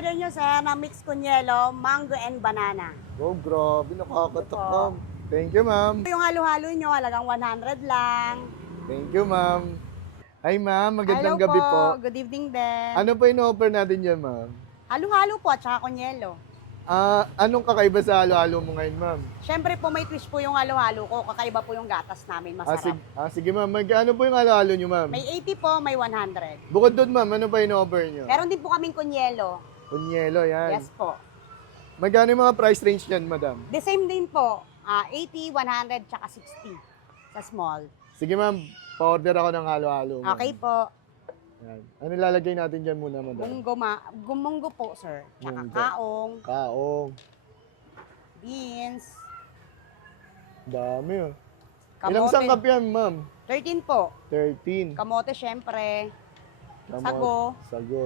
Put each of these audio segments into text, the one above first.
in-order nyo, sir, na mix kunyelo, mango and banana. Oh, grabe. Nakakatak, Ito po. ma'am. Thank you, ma'am. Yung halo-halo nyo, halagang 100 lang. Thank you, ma'am. Ay, ma'am. Magandang Hello gabi po. Good evening din. Ano po in-offer natin dyan, ma'am? Halo-halo po at saka kunyelo. Anong kakaiba sa halo-halo mo ngayon, ma'am? Siyempre po may twist po yung halo-halo ko. Kakaiba po yung gatas namin, masarap. Sige, ma'am. Ano po yung halo-halo nyo, ma'am? May 80 po, may 100. Bukod doon, ma'am, ano pa in-offer nyo? Meron din po kaming kunyelo. Kunyelo, yan. Yes po. Magkano yung mga price range dyan, madam? The same din po. 80, 100, tsaka 60 sa small. Sige, ma'am. Pa-order ako ng halo-halo. ma'am. Okay po. Yan. Ano lalagay natin dyan muna, madam? Gumunggo po, sir. Tsaka Munggo. kaong, Kaong. beans, Dami, oh. kamote. Ilang sangkap yan, ma'am? 13 po. 13. Kamote, syempre. Kamot, Sago. Sago.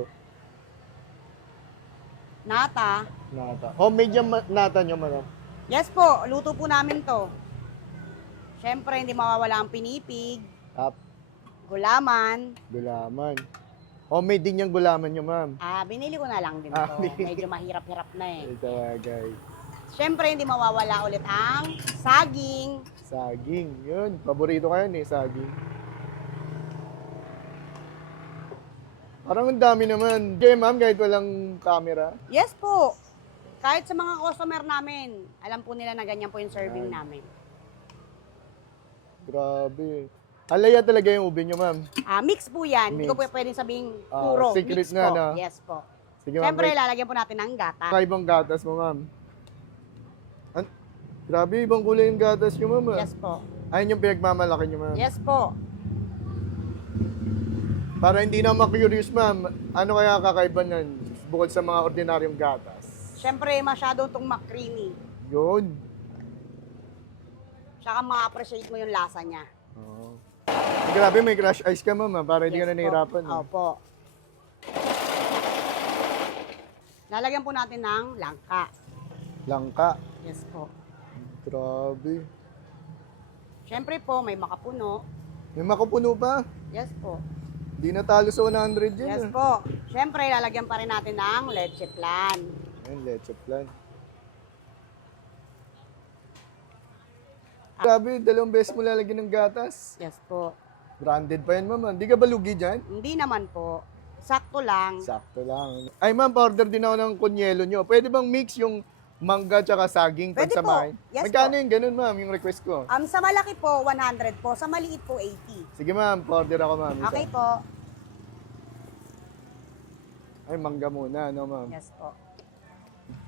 Nata. Nata. Homemade yung nata nyo, madam? Yes po, luto po namin to. Syempre, hindi mawawala ang pinipig, Tap. gulaman. Gulaman. Homemade din yung gulaman nyo, ma'am. Binili ko na lang din Ah, to. Medyo mahirap-hirap na eh. Ito, guys. Syempre, hindi mawawala ulit ang saging. Saging. Yun. Paborito ko yun eh, saging. Parang ang dami naman. Okay, ma'am, kahit walang camera. Yes po. Kahit sa mga customer namin, alam po nila na ganyan po yung serving namin. Grabe. Alaya talaga yung ube nyo, ma'am. Mix po yan. Hindi ko po Mix. pwedeng sabing puro. secret Mix na, po. no? Yes po. Sige, ma'am. Siyempre, lalagyan po natin ng gata. Ibang gatas mo, ma'am. Grabe, ibang kulay yung gatas nyo, ma'am. Yes po. Ayun yung pinagmamalaki nyo, ma'am. Yes po. Para hindi na ma-curious, ma'am, ano kaya kakaiba nun bukod sa mga ordinaryong gatas? Siyempre, masyado itong creamy. Yun. Tsaka ma-appreciate mo yung lasa niya. Oo. Grabe, may crush ice ka, ma'am, para hindi ka na po. nahihirapan. eh. Opo. Lalagyan po natin ng langka. Langka. Yes po. Grabe. Siyempre po, may makapuno. May makupuno pa. Yes po. Di natalo sa 100 yun. Yes ah. po. Siyempre, lalagyan pa rin natin ng leche plan. Ayun, leche plan. Grabe, 2 beses mo lalagyan ng gatas. Yes po. Branded pa yan, ma'am. Hindi ka ba lugi dyan? Hindi naman po. Sakto lang. Sakto lang. Ay, ma'am, pa-order din ako ng kunyelo nyo. Pwede bang mix yung mangga tsaka saging Pwede pagsamahin? po. Yes Magkano po. yung ganun, ma'am, yung request ko? Sa malaki po, 100 po. Sa maliit po, 80. Sige, ma'am, pa-order ako, ma'am. isa. Okay po. Ay, mangga muna, no, ma'am? Yes po.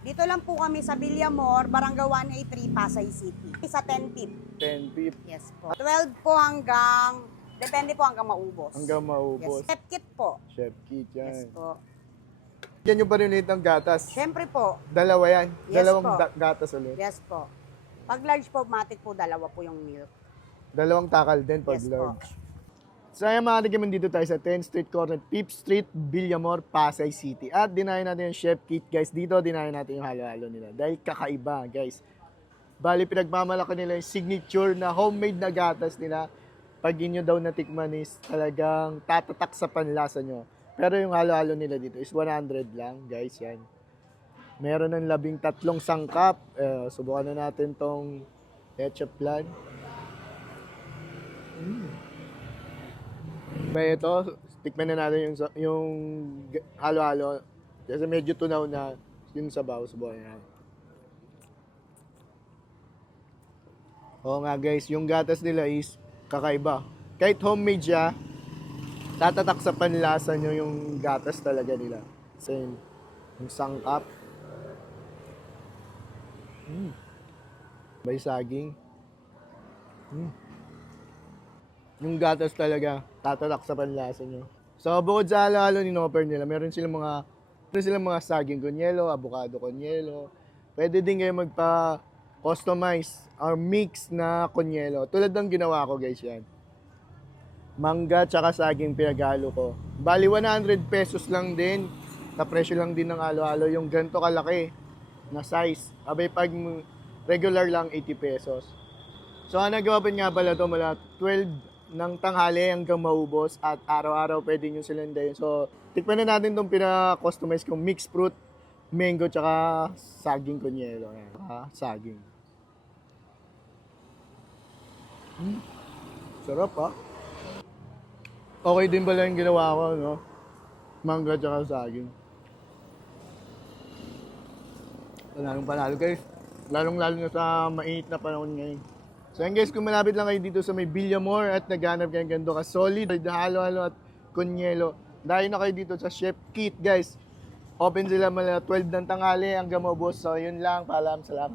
Dito lang po kami sa Villamor, Barangay 183, Pasay City. Sa 10 tip. 10 pip Yes po. 12 po hanggang, depende po hanggang maubos. hanggang maubos. Yes. Step kit po. Chef Kit Yes yan. po. Yan yung pa rin ulit ng gatas. Siyempre po. Dalawa yan. Yes Dalawang po. gatas ulit. Yes po. Pag large po, matik po, dalawa po yung milk. Dalawang takal din pag Yes po. large. So ayan mga katikiman, dito tayo sa 10th Street Corner, 5th Street, Villamor, Pasay City. At dinayan natin yung Chef Kit, guys. Dito dinayan natin yung halo-halo nila. Dahil kakaiba, guys. Bali, pinagmamalaki nila yung signature na homemade na gatas nila. Pag inyo daw natikman is talagang tatatak sa panlasa nyo. Pero yung halo-halo nila dito is 100 lang, guys. Yan. Meron ng 13 sangkap. Subukan na natin tong leche plan. May ito, tikman na natin yung halo-halo. Kasi medyo tunaw na yung sabaw. Subukan na natin. Oo nga guys, yung gatas nila is kakaiba. Kahit homemade siya, tatatak sa panlasa nyo yung gatas talaga nila. Kasi yung sangkap. May saging. Yung gatas talaga, tatatak sa panlasa nyo. So, bukod sa halo-halo ni-offer nila, meron silang mga saging kunyelo, avocado kunyelo. Pwede din kayo magpa-customize or mix na kunyelo. Tulad ng ginawa ko, guys, yan. Mangga tsaka saging pinaghalo ko. Bali, 100 pesos lang din. Na presyo lang din ng halo-halo. Yung ganito kalaki na size. Abay, pag regular lang, 80 pesos. So, ang nagawa pa nga pala ito mula 12 ng tanghali hanggang maubos at araw-araw pwede nyo silang dayon. So, tikman na natin itong pina-customize kong mixed fruit mango tsaka saging kunyelo. Ayan. Saging. Sarap ah. Okay din pala yung ginawa ko, no? Mangga tsaka saging. Lalong panalo guys. Lalong-lalo na sa mainit na panahon ngayon. So yan guys, kung malapit lang kayo dito sa may Villamor at naghanap kayo ng ganito ka-solid, halo-halo at kunyelo, dahil na kayo dito sa Chef Kit guys. Open sila mula 12 ng tanghali hanggang maubos. So yun lang, paalam, salamat.